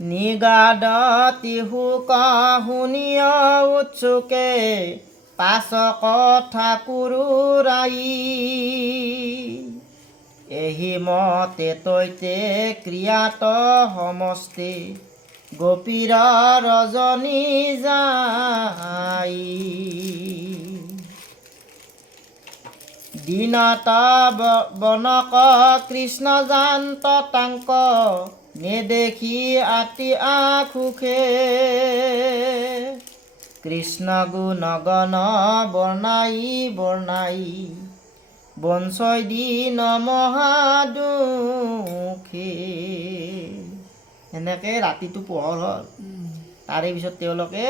নিগাদতি hook শুনিয় উৎসুকে পাচক ঠাকুৰাই এহি মতে তৈতে ক্ৰিয়াত সমষ্টি গোপীৰ ৰজনী যাই দিনত বনক কৃষ্ণ জান্ত তাংক নেদেখি আতি আখুখে কৃষ্ণ গুণ গণ বৰ্ণাই বঞ্চয় দিন মহাদুখে। এনেকৈ ৰাতিটো পোহৰ হ'ল। তাৰে পিছত তেওঁলোকে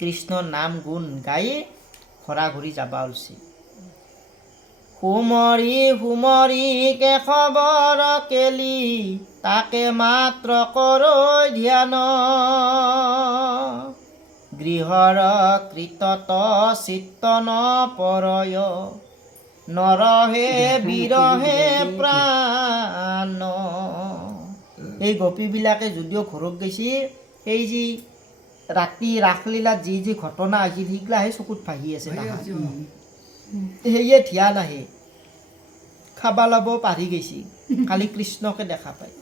কৃষ্ণৰ নাম গুণ গাই ঘৰা ঘূৰি যাব ওলছে। সুমৰি কেশৱৰ কেলি তাকে মাত্ৰ কৰৈ ধ্যান গৃহৰ কৃতত চিত্তন পৰয় নৰহে বিৰহে প্ৰাণ। এই গোপীবিলাকে যদিও ঘৰত গৈছে, সেই যি ৰাতি ৰাসলীলাত যি যি ঘটনা আছিল সেইগিলাহে চকুত ভাহি আছে। সেয়ে ধ্যান আহে, খাবা ল'ব পাৰি গৈছে, খালি কৃষ্ণকে দেখা পায়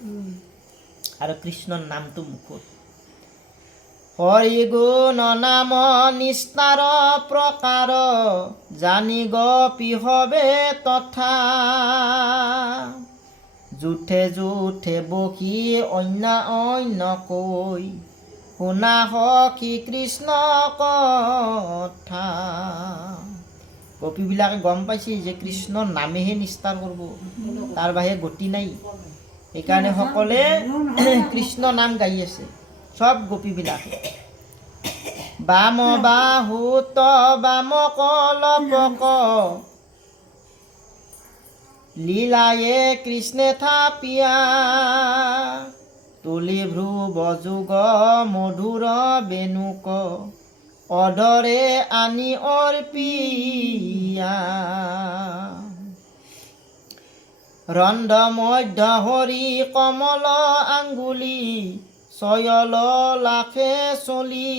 আৰু কৃষ্ণৰ নামটো মুখত। হৰি গুণ নাম নিস্তাৰ প্ৰকাৰ জানি গোপী হবে তথা জুঠে বকি অন্য কৈ শুনা সখী কৃষ্ণ কথা। গোপীবিলাকে গম পাইছে যে কৃষ্ণৰ নামেহে নিস্তাৰ কৰিব, তাৰ বাহিৰে গতি নাই। সেইকাৰণে সকলোৱে কৃষ্ণ নাম গাই আছে, চব গোপীবিলাকে। বাম বাহুত বাম কলপক লীলায়ে কৃষ্ণে থাপিয়া তুলি ভ্ৰু বযোগ মধুৰ বেনুক অধৰে আনি অৰ্পিয়া ৰন্ধ মধ্য হৰি কমল আঙ্গুলি চয়ল লাখে চলি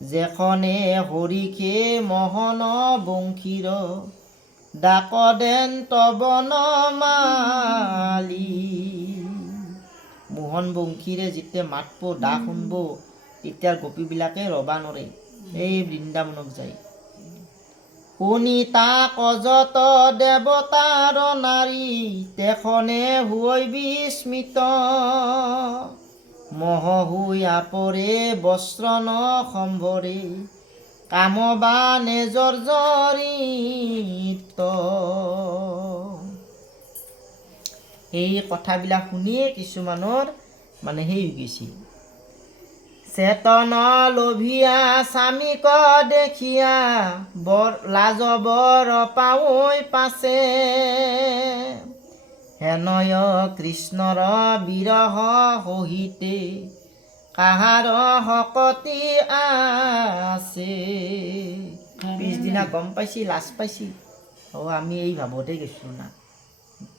যেখনে হৰিকে মহন বংশীৰ ডাক দেন তবন মালি। মোহন বংশীৰে যেতিয়া মাতব ডাক শুনব তেতিয়া গোপীবিলাকে ৰবা নৰে, এই বৃন্দাবনক যায়। শুনি তাক অযত দেৱতাৰ নাৰী তেখনে হৈ বিস্মিত মহ হৈ আপৰে বস্ত্ৰ সম্ভৰে কামবানে জৰ্জৰিত। এই কথাবিলাক শুনি কিছুমানৰ মানে সেই হৈ গৈছে, চেতন লোভিয়া স্বামীক দেখিয়া বৰ লাজ বৰ পাৱৈ পাছে হেনয় কৃষ্ণৰ বিৰহ সহিতে কাহাৰ শকতি আছে। পিছদিনা গম পাইছি, লাজ পাইছি, আমি এই ভাৱতে গৈছিলোঁ না।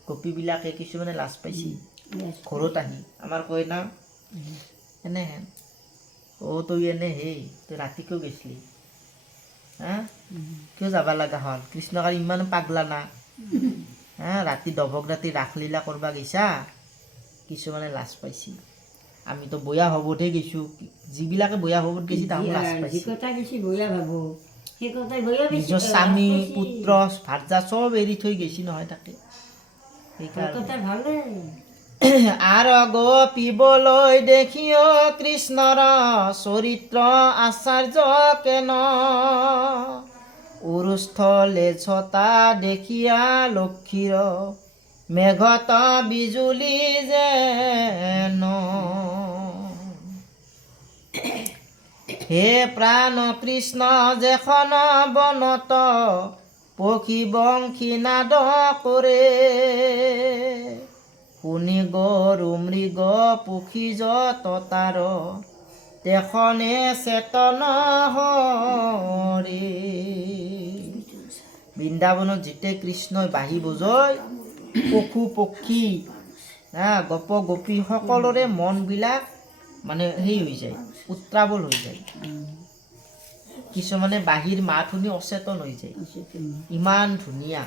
গোপীবিলাকে কিছুমানে লাজ পাইছি ঘৰত আহি আমাৰ কয় না এনেহেন, তই এনে তই ৰাতি কিয় গৈছিলি, কিয় যাব লগা হ'ল, কৃষ্ণক আৰু ইমান পাগলা না, ৰাতি দভক ৰাতি ৰাসলীলা কৰবা গৈছা। কিছুমানে লাজ পাইছি। আমিতো বয়া ভাৱতহে গৈছোঁ, যিবিলাকে বয়া ভাৱত গৈছে তাহোঁ লাজ পাইছি। নিজৰ স্বামী পুত্ৰ ভাৰ্যা চব এৰি থৈ গৈছি নহয় তাতে। আৰু গোপীবলৈ দেখিও কৃষ্ণৰ চৰিত্ৰ আশ্চৰ্য কেন উৰুস্থলে ছটা দেখিয়া লক্ষীৰ মেঘত বিজুলি যেন। হে প্ৰাণ কৃষ্ণ যেখন বনত পক্ষী বংশী নাদ কৰে শুনি গৰু মৃগ পক্ষী যত তাৰ তেখনে চেতন হৰে। বৃন্দাবনত যেতিয়া কৃষ্ণই বাঁহী বজয় পশু পক্ষী গোপ গোপী সকলোৰে মনবিলাক মানে হেৰি হৈ যায়, উত্ৰাৱল হৈ যায়। কিছুমানে বাহিৰ মাত শুনি অচেতন হৈ যায়, ইমান ধুনীয়া।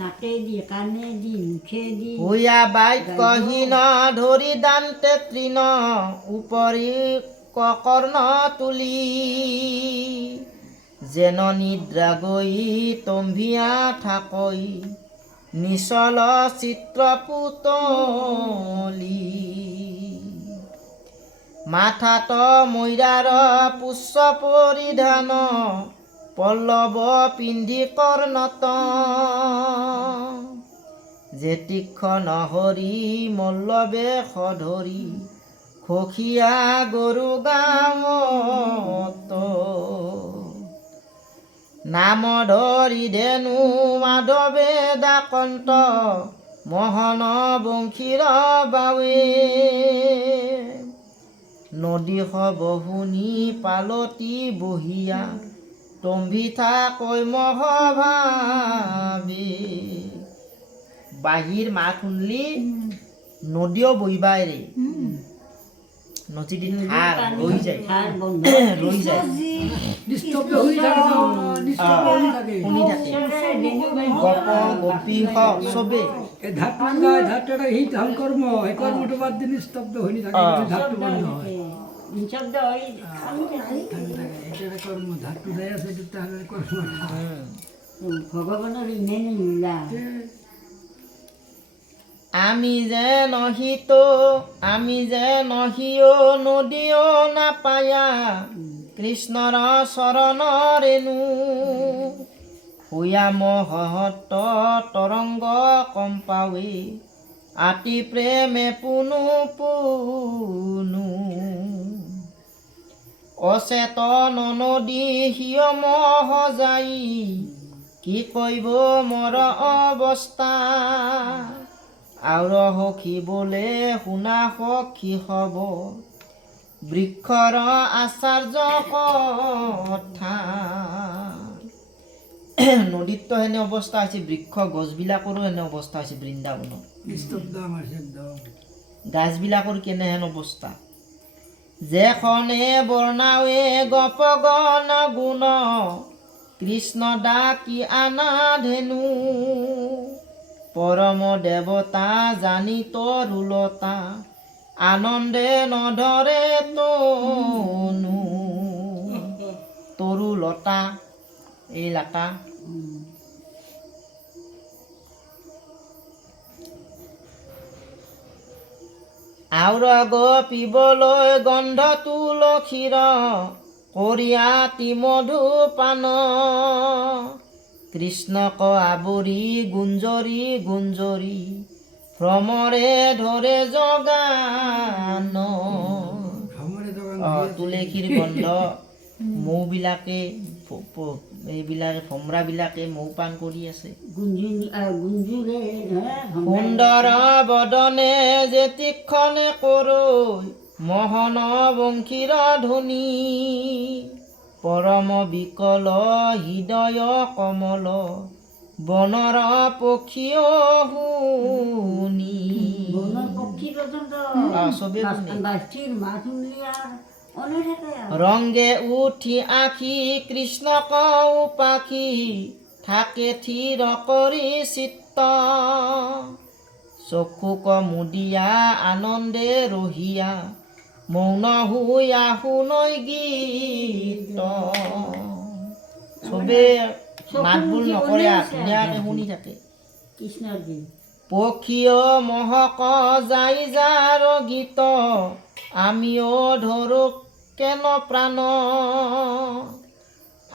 নাকেদি কাণেদি মুখেদি ভূঞা বাক্যহীন ধৰি দান্তে তৃণ উপৰি কৰ্ণ তুলি যেন নিদ্ৰা গৈ তম্ভিয়া থাকৈ নিচল চিত্ৰ পুতলি মাথাত মৈৰাৰ পুষ্প পৰিধান পল্লৱ পিন্ধি কৰ্ণত যে তীক্ষ্ণ হৰি মল্লবে সধৰি খখিয়া গৰু গাঁৱত নাম ধৰি ধেনু মাধৱে দাকন্ত মোহন বংশীৰ বাৱে নদী সব শুনি পালতি বহিয়া তম্ভি থাকৈ মহাভাৱে বাহিৰ মাত শুনলি নদীও বহিবাই ৰে নদীত ধাৰ ৰৈ যায় ৰৈ যায় শুনি থাকে গপ গোপী চবে ভগৱানৰ ইনে লীলা আমি যে নহিও নদীও নাপায়া কৃষ্ণৰ চৰণ ৰেণু হুয়া মহত তৰংগ কম্পাৱে আতি প্ৰেমে পুনু পুনু অচেতন নদী সিয় মহ যাই কি কৈব মৰ অৱস্থা আৰু সখী বোলে শুনা সখী হব বৃক্ষৰ আচাৰ্য কথা নদীততো এনে অৱস্থা হৈছে, বৃক্ষ গছবিলাকৰো এনে অৱস্থা হৈছে বৃন্দাবনত। গাছবিলাকৰ কেনেহেন অৱস্থা যেখনে বৰ্ণাৱে গপ গণ গুণ কৃষ্ণ ডাকি আনা ধেনু পৰম দেৱতা জানি তৰুলতা আনন্দে নধৰে তনু তৰুলতা এই লতা আউৰগ পিবলৈ গন্ধ তুলসীৰ কৰিয়াতি মধুপান কৃষ্ণক আৱৰি গুঞ্জৰি গুঞ্জৰি ভ্ৰমৰে ধৰে জগান তুলসীৰ গন্ধ মৌবিলাকে এইবিলাকে ভমৰাবিলাকে মৌ পান কৰি আছে। সুন্দৰ বদনে যে তীক্ষ্ণে কৰৈ মোহন বংশীৰ ধ্বনি পৰম বিকল হৃদয় কমল বনৰ পক্ষীও শুনি চবে ৰংগে উঠি আখি কৃষ্ণক উপাখি থাকে থিৰ কৰি চিত্ত চকুক মুদিয়া আনন্দে ৰহিয়া মৌন হুয়া শুনৈ গীত চবে মাতবোল নকৰে ধুনীয়াকে শুনি থাকে। পক্ষীয় মহক যাই যাৰ গীত আমিও ধৰো কেন প্ৰাণ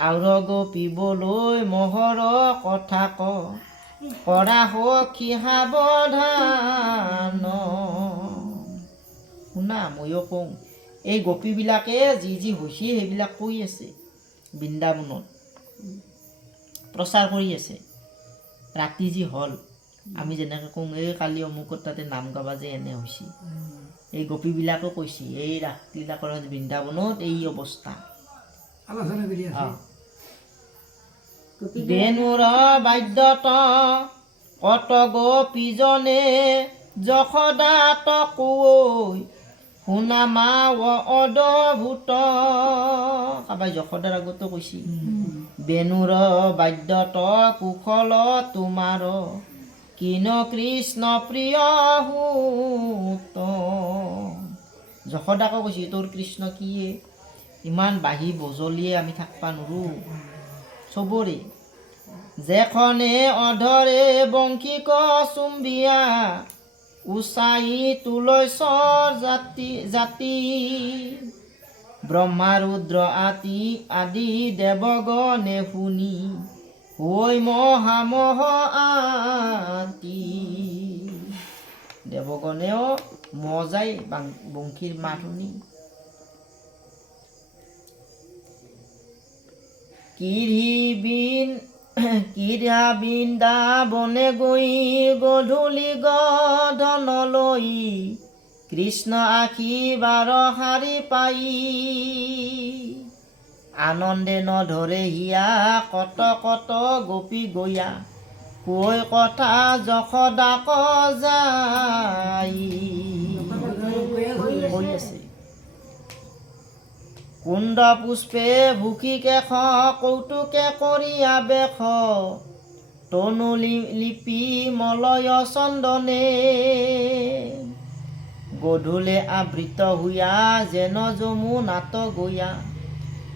আউৰগ পিবলৈ মহৰ কথা কৰা সখী সাৱধান শুনা ময়ো কওঁ এই গোপীবিলাকে যি যি হৈছে সেইবিলাক কৈ আছে বৃন্দাবনত প্ৰচাৰ কৰি আছে। ৰাতি যি হ'ল আমি যেনেকৈ কওঁ এই কালি অমুকত তাতে নাম গাবা যে এনে হৈছে এই গোপীবিলাকো কৈছে এই ৰাসলীলা কৰা বৃন্দাবনত এই অৱস্থা বেনুৰ বাদ্যত কত গোপীজনে যশোদা তকৈ শুনা মা অদভূত কাবাই যশোদাৰ আগতো কৈছি বেণুৰ বাদ্যত কুশল তোমাৰ কিন কৃষ্ণ প্ৰিয় সুত যশোদাকো কৈছি তোৰ কৃষ্ণ কিয়ে ইমান বাঁহী বজলিয়ে আমি থাকবা নোৱাৰো চবৰে যেখনে অধৰে বংশীক চুম্বিয়া উচাই তুলস্বৰ জাতি ব্ৰহ্মা ৰুদ্ৰ আদি দেৱগণে শুনি হৈ মহামহ আতি দেৱগণেও মজাই বংশীৰ মাত শুনি কিৰা বৃন্দাবনে গৈ গধূলি গধন লৈ কৃষ্ণ আখি বাৰ শাৰী পাই আনন্দে নধৰে হিয়া কত কত গোপী গয়া কৈ কথা যশোদাক যাই কৈ আছে কুণ্ড পুষ্পে ভুখি কেশ কৌতুকে কৰিয়া বেশ তনু লিপি মলয় চন্দনে গধূলে আবৃত হুয়া যেন যমুনাত গয়া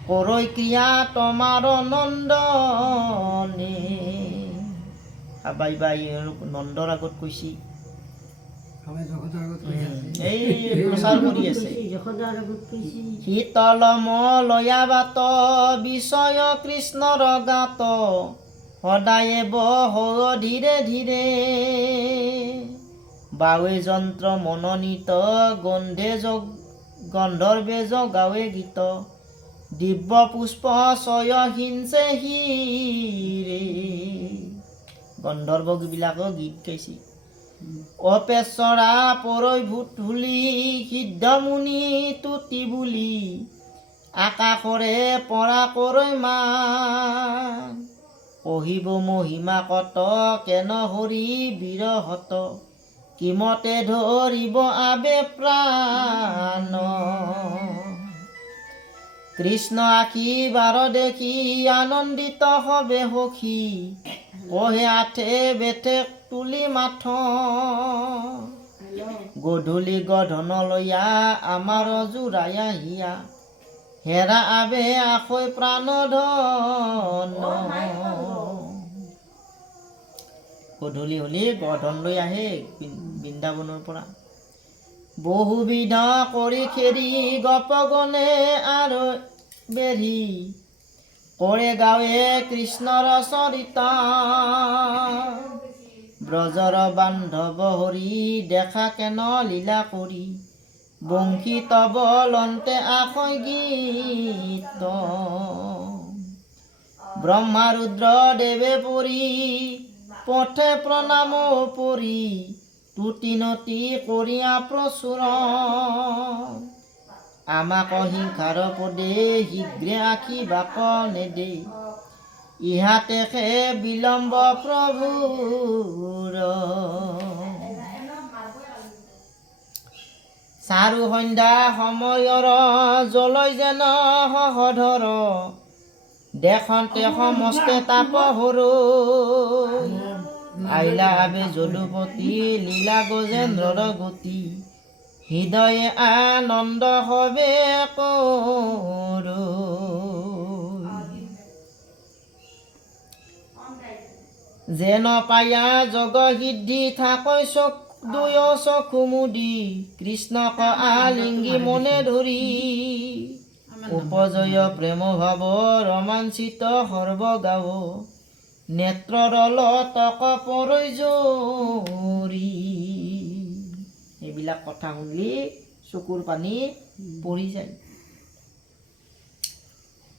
কৰৈ ক্ৰিয়া তমাৰ নন্দনে আবাই বাই নন্দৰ আগত কৈছি এই প্ৰচাৰ কৰি আছে শীতল মলয়া বাত বিষয় কৃষ্ণৰ গাত সদায়ে বহ ধীৰে ধীৰে বাৱে যন্ত্ৰ মনোনীত গন্ধৰ্বে জগাৱে গীত দিব্য পুষ্প ছয় হিঞ্চে হিৰে গন্ধৰ্ববিলাকক গীত গাইছে অপেশ্বৰা পৰৈ ভূত ধূলি সিদ্ধমুনি তুতি বুলি আকাশৰে পৰা কৰৈ মান পঢ়িব মহিমা কত কেন হৰি বীৰহত কিমতে ধৰিব আবে প্ৰাণ কৃষ্ণ আখি বাৰ দেখি আনন্দিত হবে সখী কহে আঠে বেঠে তুলি মাথ গধূলি গধনলয়া আমাৰ জোৰায়া হিয়া হেৰা আবে আখৈ প্ৰাণধন গধূলি হলি গধন লৈ আহে বৃন্দাবনৰ পৰা বহুবিধ কৰি খেৰি গপগণে আৰু বেৰি কৰে গাৱে কৃষ্ণৰ চৰিতা ব্ৰজৰ বান্ধৱ হৰি দেখা কেন লীলা কৰি বংশী তবলন্তে আখৈ গীত ব্ৰহ্মা ৰুদ্ৰ দেৱে পৰি পথে প্ৰণাম পৰি তুতি নতি কৰিয়া প্ৰচুৰ আমাক হিংসাৰ পদে শীঘ্ৰে আখি বাক নেদে ইহাতে সে বিলম্ব প্ৰভুৰ চাৰু সন্ধ্যা সময়ৰ জলৈ যেন সহধৰ দেখন্তে সমস্তে তাপ হৰো আইলা আবে যদুপতি লীলা গজেন্দ্ৰৰ গতি হৃদয়ে আনন্দ হবে কৰো যেন পায়া জগ সিদ্ধি থাকৈ দুয় চকু মুদি কৃষ্ণক আলিংগি মনে ধৰি উপজয় প্ৰেম ভাৱ ৰোমাঞ্চিত সৰ্ব গাব নেত্ৰৰ লতক পৰৈ জৰি এইবিলাক কথা শুনিলে চকুৰ পানী পৰি যায়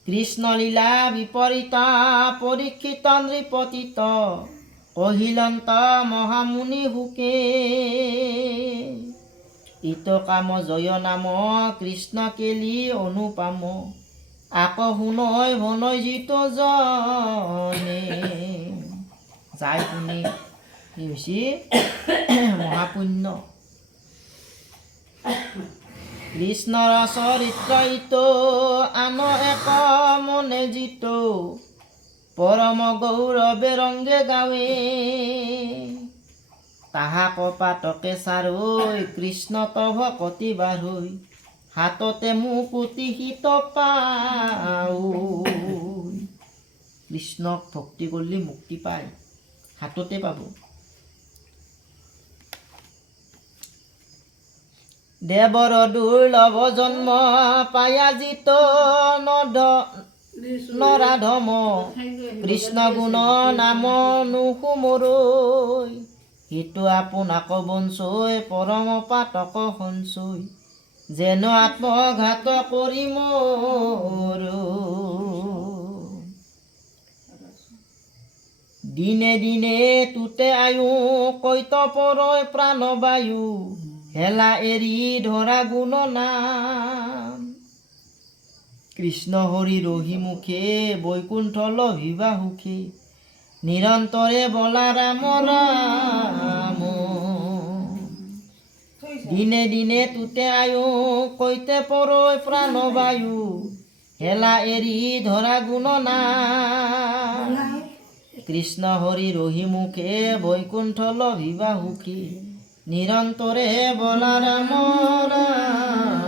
কৃষ্ণ লীলা বিপৰীতা পৰীক্ষিত নৃপতিত কহিলন্ত মহামুনি হুকে ইত কাম জয় নাম কৃষ্ণ কেলি অনুপাম আকৌ শুনৈ ভনৈ যিটো জনে যাই শুনি কি হৈছে মহাপুণ্য। কৃষ্ণৰ চৰিত্ৰ ইটো আন এক মনে জিতো, পৰম গৌৰৱে ৰংগে গাৱে। তাহাক পাতকে চাৰৈ কৃষ্ণ তভ কতি বাৰৈ, হাততে মুকুতি হিত পাও। কৃষ্ণক ভক্তি কৰিলে মুক্তি পায়, হাততে পাব। দেৱৰ দুৰ্লভ জন্ম পায়া জিত নৰাধম, কৃষ্ণ গুণ নাম নুসুমৰৈ। সিটো আপোনাক বঞ্চৈ পৰম পাতক সঞ্চয়, যেন আত্মঘাত কৰি মোৰ। দিনে দিনে তুতে আয়ু কৈত পৰৈ প্ৰাণ বায়ু, হেলা এৰি ধৰা গুণ নাম। কৃষ্ণ হৰি ৰহি মুখে বৈকুণ্ঠ লভিবা সুখে, নিৰন্তৰে বলা ৰাম ৰাম। দিনে দিনে তুতে আয়ু কৈতে পৰৈ প্ৰাণ বায়ু, হেলা এৰি ধৰা গুণ নাম। কৃষ্ণ হৰি ৰহি মুখে বৈকুণ্ঠ লভিবা সুখী, নিৰন্তৰে বলা ৰাম ৰাম।